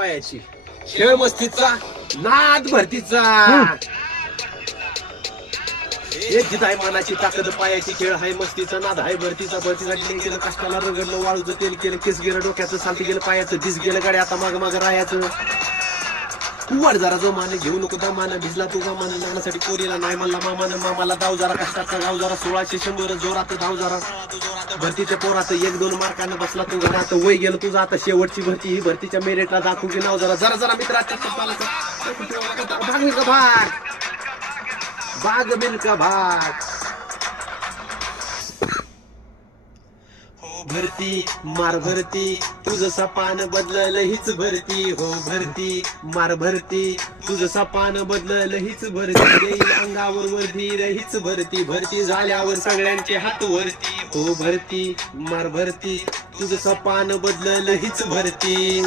पायाची खेळ मस्तीचा नाद भरतीचा एक जित आहे मानाची ताकद पायाची खेळ हाय मस्तीचा नाद हाय भरतीचा भरतीसाठी केलं कष्टाला रगडलं वाळूचं तेल केलं केस गेलं डोक्याचं सालती गेलं पायाचं दिस गेलं गाडी आता माग माग राहायचं तू वाढ जरा जो मान घेऊ नको दामान भिजला तू गामान लग्नासाठी पोरीला नाही म्हणला मामानं मामाला धाव जरा कष्टाचा गाव जरा 1600 जोरात धाव जरा भरतीच्या पोरात 1-2 मार्कानं बसला तू घरात वय गेलं तुझं आता शेवटची भरती ही भरतीच्या मेरिटला दाखवू की नाव जरा जरा जरा मित्रा भाग मिल्का भाग भाग मिल्का भाग भरती मार भरती तुझं सपान बदललं हीच भरती हो भरती मार भरती तुझं सपान बदललं हीच भरती येईल अंगावर वर्दी हीच भरती भरती झाल्यावर सगळ्यांचे हात वरती हो भरती मार भरती तुझं सपान बदललं हीच भरती